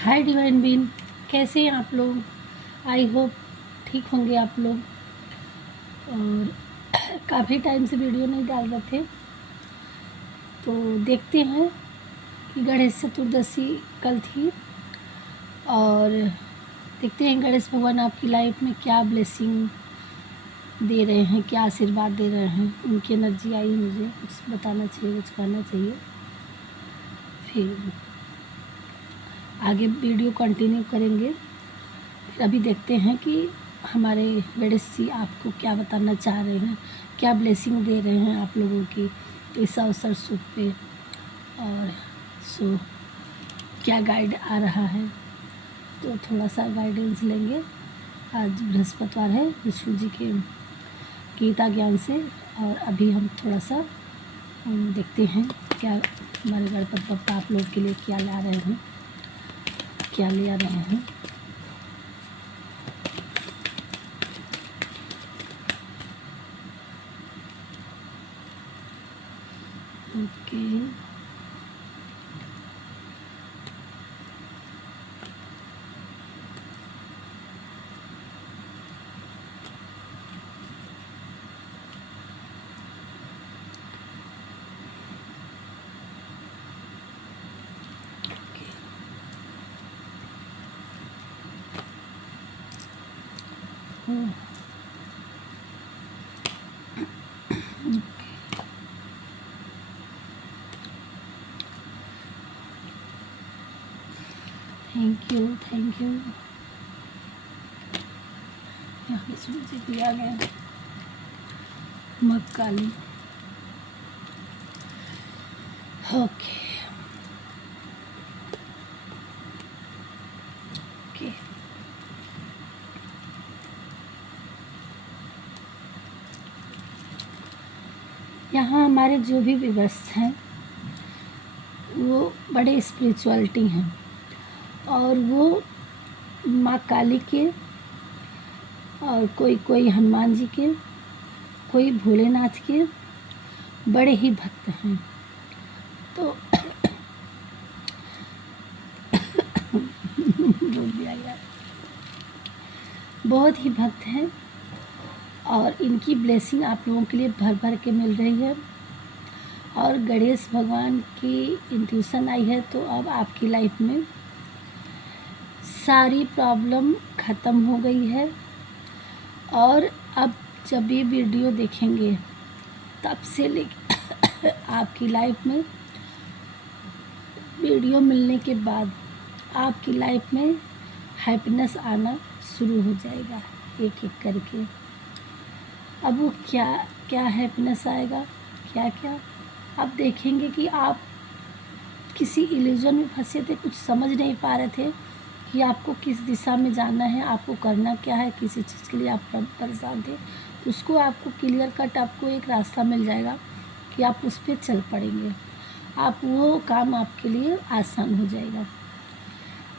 Hi divine been, कैसे हैं आप लोग। आई होप ठीक होंगे आप लोग। और काफ़ी टाइम से वीडियो नहीं डाल रहे थे, तो देखते हैं कि गणेश चतुर्दशी कल थी और देखते हैं गणेश भगवान आपकी लाइफ में क्या ब्लेसिंग दे रहे हैं, क्या आशीर्वाद दे रहे हैं। उनकी एनर्जी आई, मुझे कुछ बताना चाहिए, कुछ कहना चाहिए। फिर आगे वीडियो कंटिन्यू करेंगे। फिर अभी देखते हैं कि हमारे गणेश जी आपको क्या बताना चाह रहे हैं, क्या ब्लेसिंग दे रहे हैं आप लोगों की इस अवसर शुभ पे, और सो क्या गाइड आ रहा है। तो थोड़ा सा गाइडेंस लेंगे। आज बृहस्पतिवार है, विष्णु जी के गीता ज्ञान से। और अभी हम थोड़ा सा देखते हैं क्या हमारे गणपति बप्पा आप लोग के लिए क्या ला रहे हैं, क्या ले आ रहे हैं। Okay, thank you thank you. यहाँ पे सूजी दिया गया मक्काली। ओके ओके, यहाँ हमारे जो भी व्यूअर्स हैं वो बड़े स्पिरिचुअलिटी हैं, और वो माँ काली के, और कोई कोई हनुमान जी के, कोई भोलेनाथ के बड़े ही भक्त हैं। तो बोल दिया गया, बहुत ही भक्त हैं और इनकी ब्लेसिंग आप लोगों के लिए भर भर के मिल रही है। और गणेश भगवान की इंट्यूशन आई है, तो अब आपकी लाइफ में सारी प्रॉब्लम ख़त्म हो गई है। और अब जब ये वीडियो देखेंगे तब से लेकर आपकी लाइफ में वीडियो मिलने के बाद आपकी लाइफ में हैप्पीनेस आना शुरू हो जाएगा, एक एक करके। अब वो क्या क्या हैप्पीनेस आएगा, क्या क्या आप देखेंगे कि आप किसी इल्यूजन में फंसे थे, कुछ समझ नहीं पा रहे थे कि आपको किस दिशा में जाना है, आपको करना क्या है, किसी चीज़ के लिए आप परेशान थे, तो उसको आपको क्लियर कट आपको एक रास्ता मिल जाएगा कि आप उस पर चल पड़ेंगे। आप वो काम आपके लिए आसान हो जाएगा।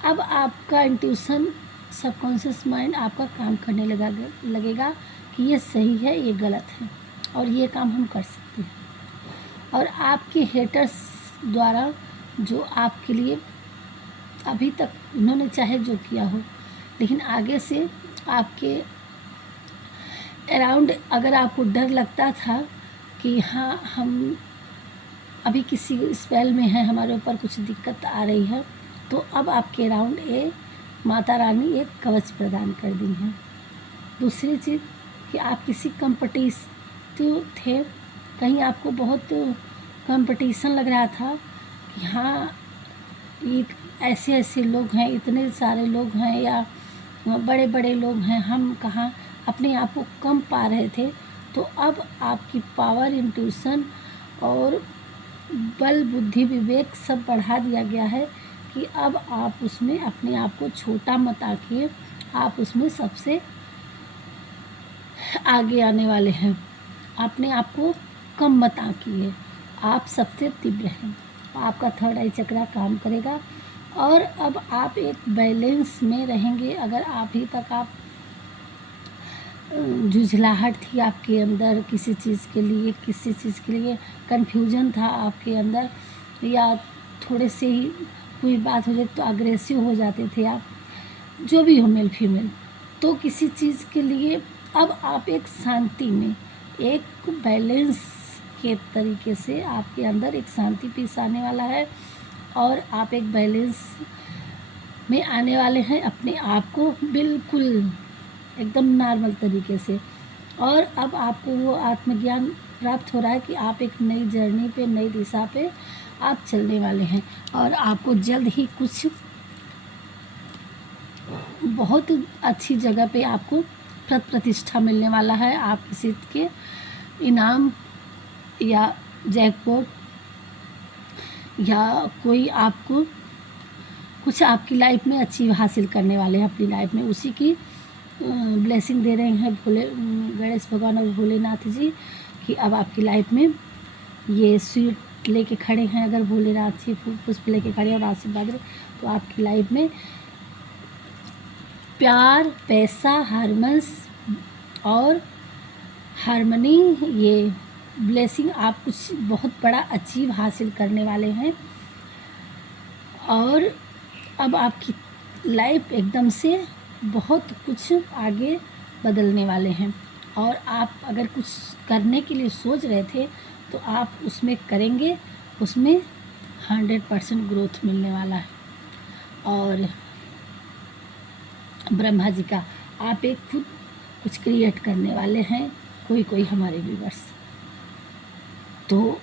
अब आपका इंट्यूशन, सबकॉन्शियस माइंड आपका काम करने लगेगा कि ये सही है, ये गलत है, और ये काम हम कर सकते हैं। और आपके हेटर्स द्वारा जो आपके लिए अभी तक इन्होंने चाहे जो किया हो, लेकिन आगे से आपके अराउंड अगर आपको डर लगता था कि हाँ हम अभी किसी स्पेल में हैं, हमारे ऊपर कुछ दिक्कत आ रही है, तो अब आपके अराउंड ये माता रानी एक कवच प्रदान कर दी है। दूसरी चीज़ कि आप किसी कंपटीटिव थे, कहीं आपको बहुत कंपटीशन लग रहा था कि हाँ ये ऐसे ऐसे लोग हैं, इतने सारे लोग हैं, या बड़े बड़े लोग हैं, हम कहाँ अपने आप को कम पा रहे थे। तो अब आपकी पावर, इंट्यूशन और बल, बुद्धि, विवेक सब बढ़ा दिया गया है कि अब आप उसमें अपने आप को छोटा मत आंकिए, आप उसमें सबसे आगे आने वाले हैं। अपने आप को कम मत आंकिए, आप सबसे तीव्र हैं। आपका थर्ड आई चक्रा काम करेगा और अब आप एक बैलेंस में रहेंगे। अगर अभी तक आप झुझलाहट थी आपके अंदर किसी चीज़ के लिए, किसी चीज़ के लिए कन्फ्यूजन था आपके अंदर, या थोड़े से ही कोई बात हो जाए तो अग्रेसिव हो जाते थे आप, जो भी हो मेल फीमेल। तो किसी चीज़ के लिए अब आप एक शांति में, एक बैलेंस के तरीके से आपके अंदर एक शांति पीस आने वाला है और आप एक बैलेंस में आने वाले हैं अपने आप को बिल्कुल एकदम नॉर्मल तरीके से। और अब आपको वो आत्मज्ञान प्राप्त हो रहा है कि आप एक नई जर्नी पे, नई दिशा पे आप चलने वाले हैं और आपको जल्द ही कुछ बहुत अच्छी जगह पे आपको प्रतिष्ठा मिलने वाला है। आप किसी के इनाम या जैकपॉट या कोई आपको कुछ आपकी लाइफ में अचीव हासिल करने वाले हैं अपनी लाइफ में, उसी की ब्लेसिंग दे रहे हैं गणेश भगवान और भोलेनाथ जी कि अब आपकी लाइफ में ये स्वीट लेके खड़े हैं। अगर भोलेनाथ जी पुष्प लेके खड़े हैं और आशीर्वाद रहे तो आपकी लाइफ में प्यार, पैसा, हारमोन्स और हारमनी, ये ब्लेसिंग आप कुछ बहुत बड़ा अचीव हासिल करने वाले हैं। और अब आपकी लाइफ एकदम से बहुत कुछ आगे बदलने वाले हैं और आप अगर कुछ करने के लिए सोच रहे थे तो आप उसमें करेंगे, उसमें 100% ग्रोथ मिलने वाला है। और ब्रह्मा जी का आप एक खुद कुछ क्रिएट करने वाले हैं, कोई हमारे व्यूअर्स। तो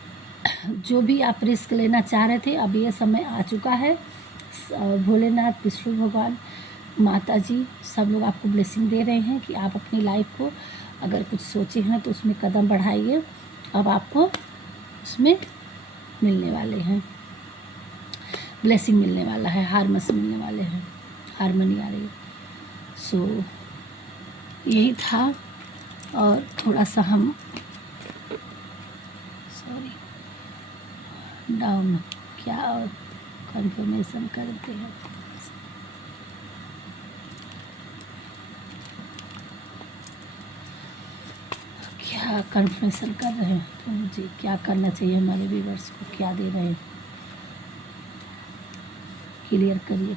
जो भी आप रिस्क लेना चाह रहे थे अब ये समय आ चुका है। भोलेनाथ, विष्णु भगवान, माता जी सब लोग आपको ब्लेसिंग दे रहे हैं कि आप अपनी लाइफ को अगर कुछ सोचे हैं तो उसमें कदम बढ़ाइए। अब आपको उसमें मिलने वाले हैं, ब्लेसिंग मिलने वाला है, हारमोन्स मिलने वाले हैं, हारमोनी आ रही है। सो यही था। और थोड़ा सा हम डाउन क्या और कंफर्मेशन करते हैं। क्या कंफर्मेशन कर रहे हैं तो मुझे क्या करना चाहिए, हमारे व्यूअर्स को क्या दे रहे हैं, क्लियर करिए।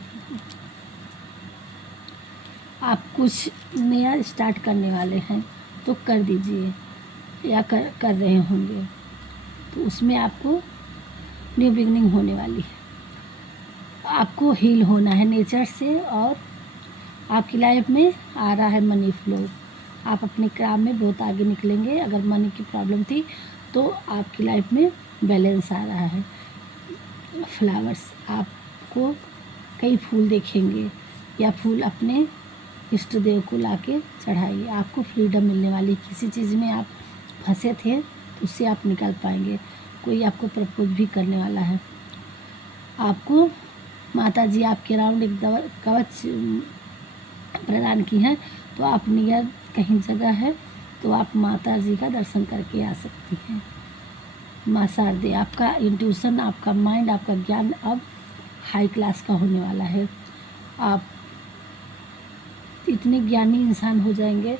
आप कुछ नया स्टार्ट करने वाले हैं तो कर दीजिए या कर रहे होंगे तो उसमें आपको न्यू बिगनिंग होने वाली है। आपको हील होना है नेचर से और आपकी लाइफ में आ रहा है मनी फ्लो। आप अपने काम में बहुत आगे निकलेंगे। अगर मनी की प्रॉब्लम थी तो आपकी लाइफ में बैलेंस आ रहा है। फ्लावर्स, आपको कई फूल देखेंगे या फूल अपने इष्ट देव को लाके चढ़ाइए। आपको फ्रीडम मिलने वाली, किसी चीज़ में आप फंसे थे तो उससे आप निकल पाएंगे। कोई आपको प्रपोज भी करने वाला है। आपको माता जी आपके राउंड एक कवच प्रदान की है तो आप नियर कहीं जगह है तो आप माता जी का दर्शन करके आ सकती हैं। माँ शारदे, आपका इंट्यूशन, आपका माइंड, आपका ज्ञान अब हाई क्लास का होने वाला है। आप इतने ज्ञानी इंसान हो जाएंगे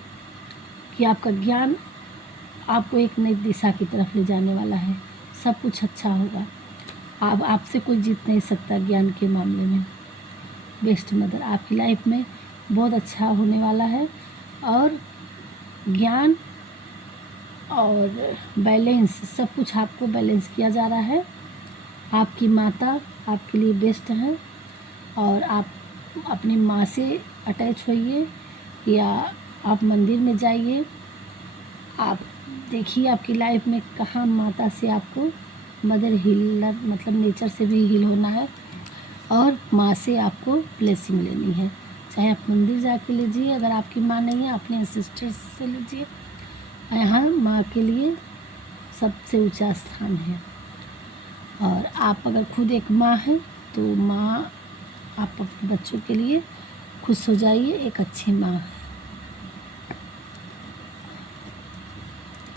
कि आपका ज्ञान आपको एक नई दिशा की तरफ ले जाने वाला है। सब कुछ अच्छा होगा। आपसे कोई जीत नहीं सकता ज्ञान के मामले में। बेस्ट मदर, आपकी लाइफ में बहुत अच्छा होने वाला है और ज्ञान और बैलेंस, सब कुछ आपको बैलेंस किया जा रहा है। आपकी माता आपके लिए बेस्ट है और आप अपनी माँ से अटैच होइए या आप मंदिर में जाइए। आप देखिए आपकी लाइफ में कहाँ माता से आपको मदर हीलर मतलब नेचर से भी हील होना है और माँ से आपको ब्लेसिंग लेनी है। चाहे आप मंदिर जाके लीजिए, अगर आपकी माँ नहीं है अपने सिस्टर्स से लीजिए। यहाँ माँ के लिए सबसे ऊंचा स्थान है। और आप अगर खुद एक माँ हैं तो माँ, आप अपने बच्चों के लिए खुश हो जाइए, एक अच्छी माँ है।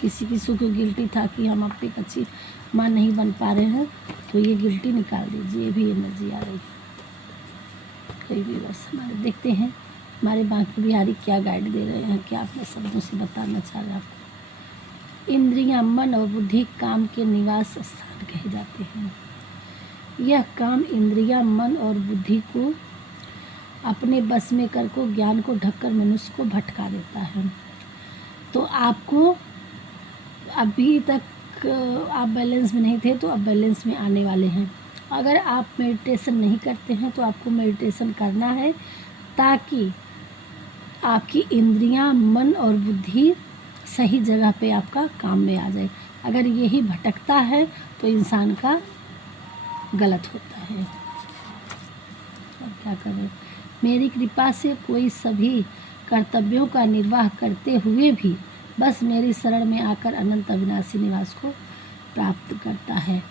किसी किसी को गिल्टी था कि हम अपनी एक अच्छी माँ नहीं बन पा रहे हैं तो ये गिल्टी निकाल दीजिए, ये भी एनर्जी आ रही है। कोई भी बस हमारे देखते हैं हमारे बांके बिहारी क्या गाइड दे रहे हैं, क्या अपने शब्दों से बताना चाह रहे हैं आपको। इंद्रियां, मन और बुद्धि काम के निवास स्थान कहे जाते हैं। यह काम इंद्रिया, मन और बुद्धि को अपने बस में कर को ज्ञान को ढककर मनुष्य को भटका देता है। तो आपको अभी तक आप बैलेंस में नहीं थे, तो अब बैलेंस में आने वाले हैं। अगर आप मेडिटेशन नहीं करते हैं तो आपको मेडिटेशन करना है, ताकि आपकी इंद्रियां, मन और बुद्धि सही जगह पे आपका काम में आ जाए। अगर यही भटकता है तो इंसान का गलत होता है। और क्या करें, मेरी कृपा से कोई सभी कर्तव्यों का निर्वाह करते हुए भी बस मेरी शरण में आकर अनंत अविनाशी निवास को प्राप्त करता है।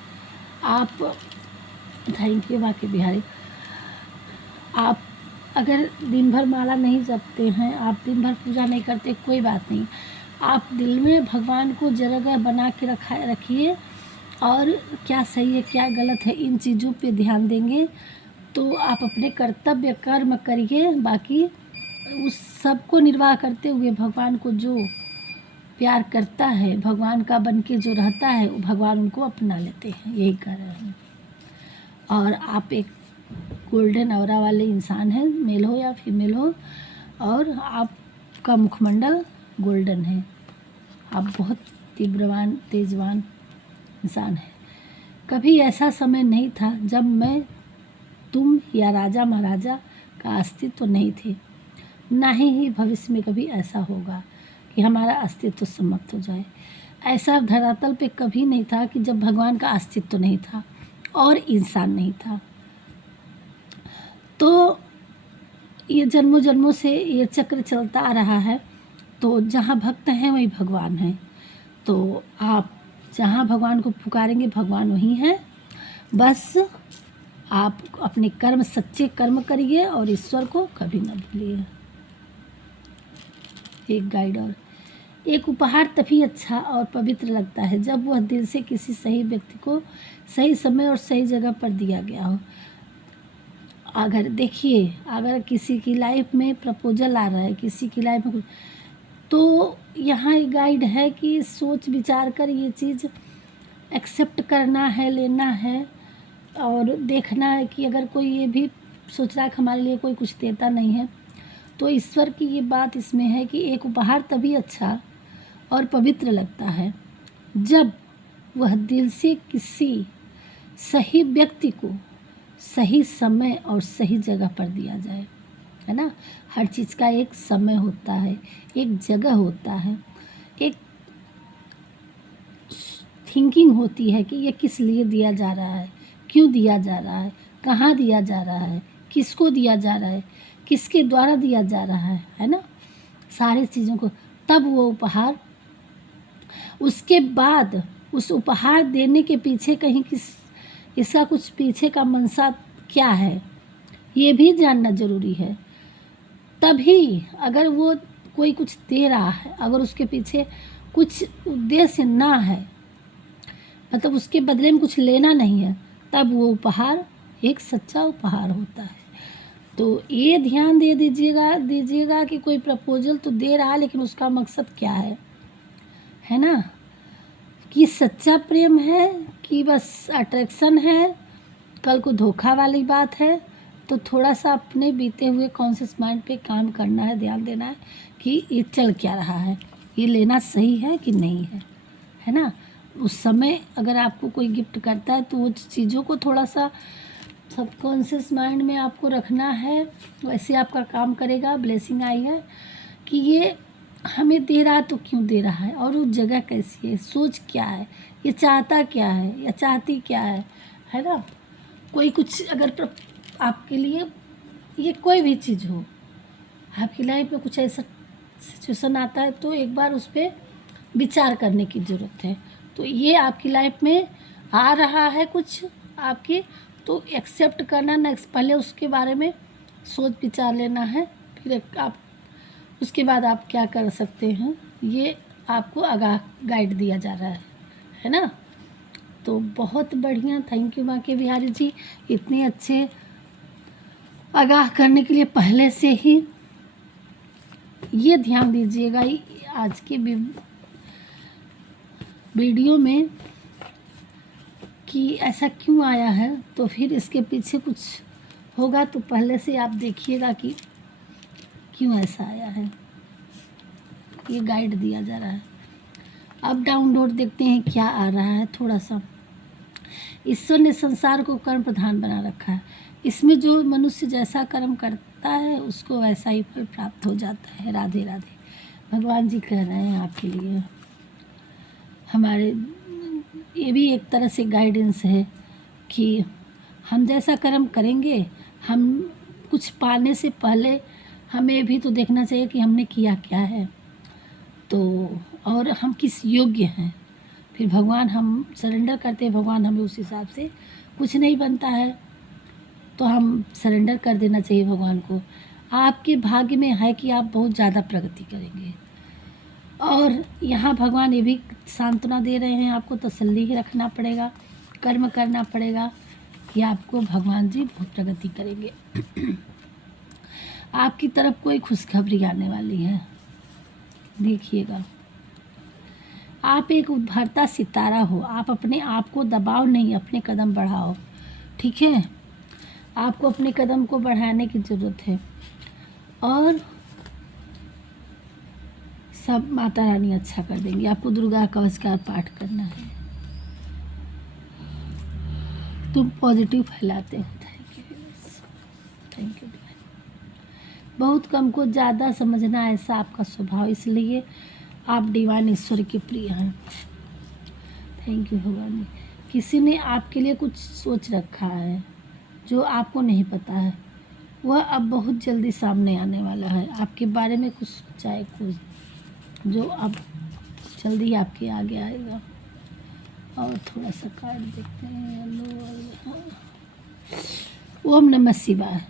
आप, थैंक यू बाकी बिहारी। आप अगर दिन भर माला नहीं जपते हैं, आप दिन भर पूजा नहीं करते, कोई बात नहीं, आप दिल में भगवान को जगह बना के रखिए, और क्या सही है क्या गलत है इन चीज़ों पे ध्यान देंगे तो आप अपने कर्तव्य कर्म करिए। बाकी उस सब को निर्वाह करते हुए भगवान को जो प्यार करता है, भगवान का बन के जो रहता है, वो भगवान उनको अपना लेते हैं, यही कर रहे हैं। और आप एक गोल्डन ऑरा वाले इंसान हैं, मेल हो या फीमेल हो, और आपका मुखमंडल गोल्डन है। आप बहुत तीव्रवान, तेजवान इंसान है। कभी ऐसा समय नहीं था जब मैं, तुम या राजा महाराजा का अस्तित्व नहीं थे, ना ही भविष्य में कभी ऐसा होगा कि हमारा अस्तित्व समाप्त हो जाए। ऐसा धरातल पे कभी नहीं था कि जब भगवान का अस्तित्व नहीं था और इंसान नहीं था। तो ये जन्मों जन्मों से ये चक्र चलता आ रहा है। तो जहाँ भक्त हैं वहीं भगवान हैं। तो आप जहाँ भगवान को पुकारेंगे भगवान वहीं हैं। बस आप अपने कर्म, सच्चे कर्म करिए और ईश्वर को कभी न भूलिए। एक गाइड और एक उपहार तभी अच्छा और पवित्र लगता है जब वह दिल से किसी सही व्यक्ति को सही समय और सही जगह पर दिया गया हो। अगर देखिए, अगर किसी की लाइफ में प्रपोजल आ रहा है, किसी की लाइफ में, तो यहाँ एक गाइड है कि सोच विचार कर ये चीज़ एक्सेप्ट करना है, लेना है, और देखना है कि अगर कोई ये भी सोच रहा है कि हमारे लिए कोई कुछ देता नहीं है, तो ईश्वर की ये बात इसमें है कि एक उपहार तभी अच्छा और पवित्र लगता है जब वह दिल से किसी सही व्यक्ति को सही समय और सही जगह पर दिया जाए, है ना। हर चीज़ का एक समय होता है, एक जगह होता है, एक थिंकिंग होती है कि ये किस लिए दिया जा रहा है, क्यों दिया जा रहा है, कहाँ दिया जा रहा है, किसको दिया जा रहा है, किसके द्वारा दिया जा रहा है ना। सारी चीज़ों को, तब वो उपहार, उसके बाद उस उपहार देने के पीछे कहीं इसका कुछ पीछे का मंशा क्या है, ये भी जानना ज़रूरी है। तभी अगर वो कोई कुछ दे रहा है, अगर उसके पीछे कुछ उद्देश्य ना है, मतलब उसके बदले में कुछ लेना नहीं है, तब वो उपहार एक सच्चा उपहार होता है। तो ये ध्यान दे दीजिएगा कि कोई प्रपोजल तो दे रहा है, लेकिन उसका मकसद क्या है ना, कि सच्चा प्रेम है कि बस अट्रैक्शन है, कल को धोखा वाली बात है। तो थोड़ा सा अपने बीते हुए कॉन्शियस माइंड पे काम करना है, ध्यान देना है कि ये चल क्या रहा है, ये लेना सही है कि नहीं है ना। उस समय अगर आपको कोई गिफ्ट करता है तो वो चीज़ों को थोड़ा सा सबकॉन्शियस माइंड में आपको रखना है, वैसे आपका काम करेगा। ब्लेसिंग आई है कि ये हमें दे रहा है तो क्यों दे रहा है, और वो जगह कैसी है, सोच क्या है, ये चाहता क्या है या चाहती क्या है ना। कोई कुछ अगर आपके लिए, ये कोई भी चीज़ हो, आपकी लाइफ में कुछ ऐसा सिचुएशन आता है तो एक बार उस पर विचार करने की ज़रूरत है। तो ये आपकी लाइफ में आ रहा है कुछ आपकी, तो एक्सेप्ट करना ना, पहले उसके बारे में सोच विचार लेना है, फिर आप उसके बाद आप क्या कर सकते हैं, ये आपको आगाह गाइड दिया जा रहा है ना। तो बहुत बढ़िया, थैंक यू बांके बिहारी जी, इतने अच्छे आगाह करने के लिए पहले से ही। ये ध्यान दीजिएगा आज के वीडियो में कि ऐसा क्यों आया है, तो फिर इसके पीछे कुछ होगा। तो पहले से आप देखिएगा कि क्यों ऐसा आया है, ये गाइड दिया जा रहा है। अब डाउनलोड देखते हैं क्या आ रहा है थोड़ा सा। ईश्वर ने संसार को कर्म प्रधान बना रखा है। इसमें जो मनुष्य जैसा कर्म करता है उसको वैसा ही फल प्राप्त हो जाता है। राधे राधे। भगवान जी कह रहे हैं आपके लिए, हमारे ये भी एक तरह से गाइडेंस है कि हम जैसा कर्म करेंगे, हम कुछ पाने से पहले हमें भी तो देखना चाहिए कि हमने किया क्या है, तो और हम किस योग्य हैं। फिर भगवान, हम सरेंडर करते हैं, भगवान हमें उस हिसाब से, कुछ नहीं बनता है तो हम सरेंडर कर देना चाहिए भगवान को। आपके भाग्य में है कि आप बहुत ज़्यादा प्रगति करेंगे। और यहाँ भगवान ये भी सांत्वना दे रहे हैं, आपको तसल्ली ही रखना पड़ेगा, कर्म करना पड़ेगा कि आपको भगवान जी बहुत प्रगति करेंगे। आपकी तरफ कोई खुशखबरी आने वाली है, देखिएगा। आप एक उभरता सितारा हो, आप अपने आप को दबाओ नहीं, अपने कदम बढ़ाओ, ठीक है। आपको अपने कदम को बढ़ाने की ज़रूरत है। और सब माता रानी अच्छा कर देंगी। आपको दुर्गा कवच का पाठ करना है। तुम पॉजिटिव फैलाते हो। Thank you, thank you. बहुत कम को ज़्यादा समझना, ऐसा आपका स्वभाव, इसलिए आप डिवाइन ईश्वर के प्रिय हैं। थैंक यू भगवान जी। किसी ने आपके लिए कुछ सोच रखा है जो आपको नहीं पता है, वह अब बहुत जल्दी सामने आने वाला है। आपके बारे में कुछ सोचा है, कुछ जो अब जल्दी आपके आगे आएगा। और थोड़ा सा कार्ड देखते हैं। ओम नमः शिवाय।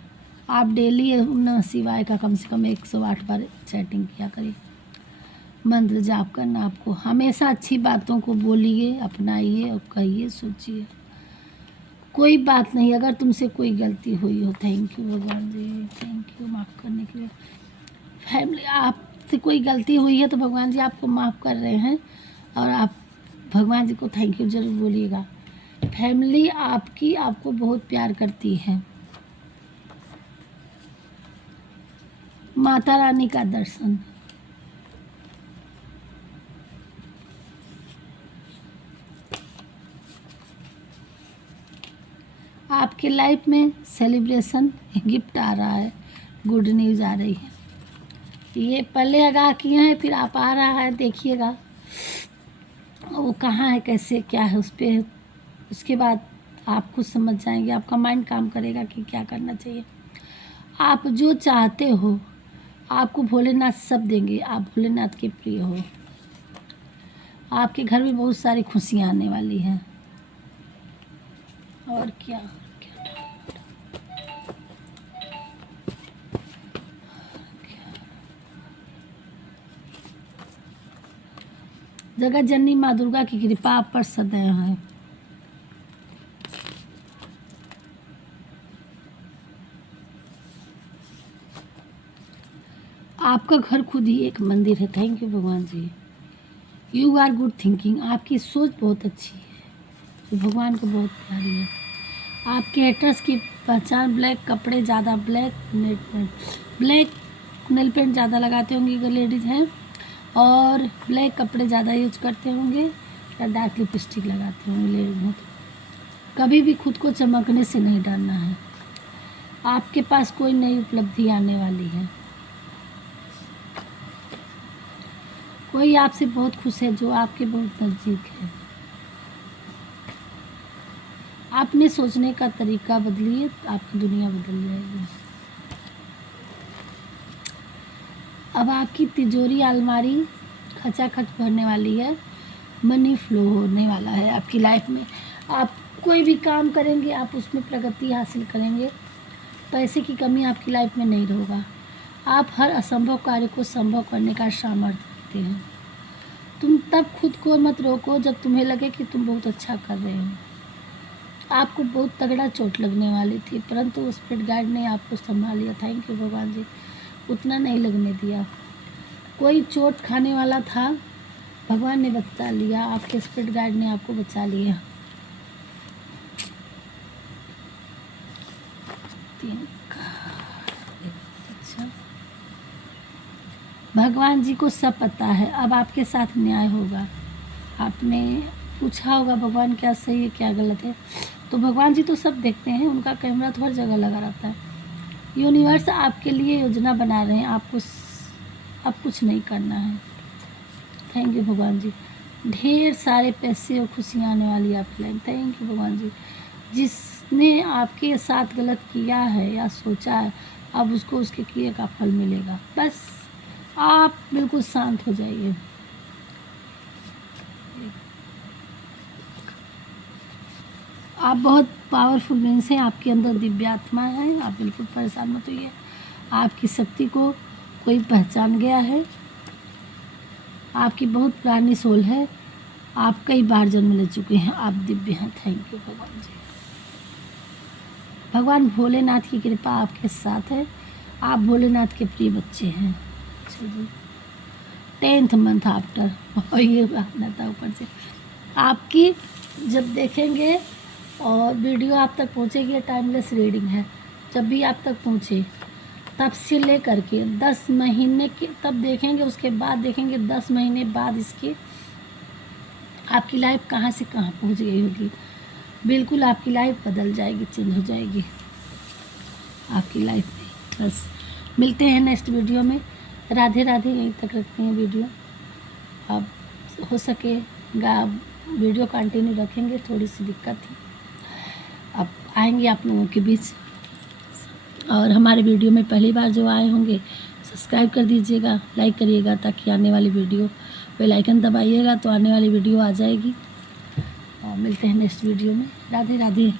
आप डेली ओम नमः शिवाय का कम से कम 108 बार चैटिंग किया करिए, मंत्र जाप करना। आपको हमेशा अच्छी बातों को बोलिए, अपनाइए और कहिए, सोचिए। कोई बात नहीं, अगर तुमसे कोई गलती हुई हो, थैंक यू भगवान जी, थैंक यू माफ़ करने के लिए। फैमिली, आपसे कोई गलती हुई है तो भगवान जी आपको माफ़ कर रहे हैं, और आप भगवान जी को थैंक यू ज़रूर बोलिएगा। फैमिली आपकी आपको बहुत प्यार करती है। माता रानी का दर्शन। आपके लाइफ में सेलिब्रेशन, गिफ्ट आ रहा है, गुड न्यूज़ आ रही है। ये पहले आगाह किए हैं, फिर आप आ रहा है, देखिएगा वो कहाँ है, कैसे क्या है, उस पर उसके बाद आप खुद समझ जाएंगे। आपका माइंड काम करेगा कि क्या करना चाहिए। आप जो चाहते हो आपको भोलेनाथ सब देंगे। आप भोलेनाथ के प्रिय हो। आपके घर में बहुत सारी खुशियाँ आने वाली हैं। और क्या, जगत जननी माँ दुर्गा की कृपा आप पर सदैव है। आपका घर खुद ही एक मंदिर है। थैंक यू भगवान जी। You are good thinking. आपकी सोच बहुत अच्छी है, जो भगवान को बहुत प्यारी है। आपके हेटर्स की पहचान, ब्लैक कपड़े ज़्यादा, ब्लैक नेल पेंट ज़्यादा लगाते होंगे अगर लेडीज़ हैं, और ब्लैक कपड़े ज़्यादा यूज करते होंगे, या डार्क लिपस्टिक लगाते होंगे लेडीज हैं। तो कभी भी खुद को चमकने से नहीं डरना है। आपके पास कोई नई उपलब्धि आने वाली है। कोई आपसे बहुत खुश है जो आपके बहुत नज़दीक है। आपने सोचने का तरीका बदलिए, आपकी दुनिया बदल जाएगी। अब आपकी तिजोरी, अलमारी खचाखच भरने वाली है। मनी फ्लो होने वाला है आपकी लाइफ में। आप कोई भी काम करेंगे, आप उसमें प्रगति हासिल करेंगे। पैसे की कमी आपकी लाइफ में नहीं होगा। आप हर असंभव कार्य को संभव करने का सामर्थ्य रखते हैं। तुम तब खुद को मत रोको जब तुम्हें लगे कि तुम बहुत अच्छा कर रहे हो। आपको बहुत तगड़ा चोट लगने वाली थी, परंतु स्पिरिट गाइड ने आपको संभाल लिया। थैंक यू भगवान जी, उतना नहीं लगने दिया। कोई चोट खाने वाला था, भगवान ने बचा लिया। आपके स्पिरिट गाइड ने आपको बचा लिया। भगवान जी को सब पता है, अब आपके साथ न्याय होगा। आपने पूछा होगा भगवान क्या सही है क्या गलत है, तो भगवान जी तो सब देखते हैं, उनका कैमरा तो हर जगह लगा रहता है। यूनिवर्स आपके लिए योजना बना रहे हैं, आपको अब कुछ नहीं करना है। थैंक यू भगवान जी। ढेर सारे पैसे और खुशियाँ आने वाली है आपकी लाइफ। थैंक यू भगवान जी। जिसने आपके साथ गलत किया है या सोचा है, अब उसको उसके किए का फल मिलेगा। बस आप बिल्कुल शांत हो जाइए। आप बहुत पावरफुल मीन्स हैं, आपके अंदर दिव्य आत्मा है, आप बिल्कुल परेशान मत होइए। आपकी शक्ति को कोई पहचान गया है, आपकी बहुत पुरानी सोल है, आप कई बार जन्म ले चुके हैं, आप दिव्य हैं। थैंक यू भगवान जी। भगवान भोलेनाथ की कृपा आपके साथ है, आप भोलेनाथ के प्रिय बच्चे हैं। अच्छा जी, 10th मंथ आफ्टर, और ये आना था ऊपर से आपकी जब देखेंगे और वीडियो आप तक पहुंचेगी, टाइमलेस रीडिंग है। जब भी आप तक पहुंचे तब से ले करके 10 महीने के तब देखेंगे, उसके बाद देखेंगे 10 महीने बाद इसकी आपकी लाइफ कहाँ से कहाँ पहुंच गई होगी। बिल्कुल आपकी लाइफ बदल जाएगी, चेंज हो जाएगी आपकी लाइफ में। बस मिलते हैं नेक्स्ट वीडियो में। राधे राधे। यहीं तक रखते हैं वीडियो, अब हो सकेगा वीडियो कंटिन्यू रखेंगे, थोड़ी सी दिक्कत थी, अब आएंगे आप लोगों के बीच। और हमारे वीडियो में पहली बार जो आए होंगे सब्सक्राइब कर दीजिएगा, लाइक करिएगा, ताकि आने वाली वीडियो बेल आइकन दबाइएगा तो आने वाली वीडियो आ जाएगी। और मिलते हैं नेक्स्ट वीडियो में। राधे राधे।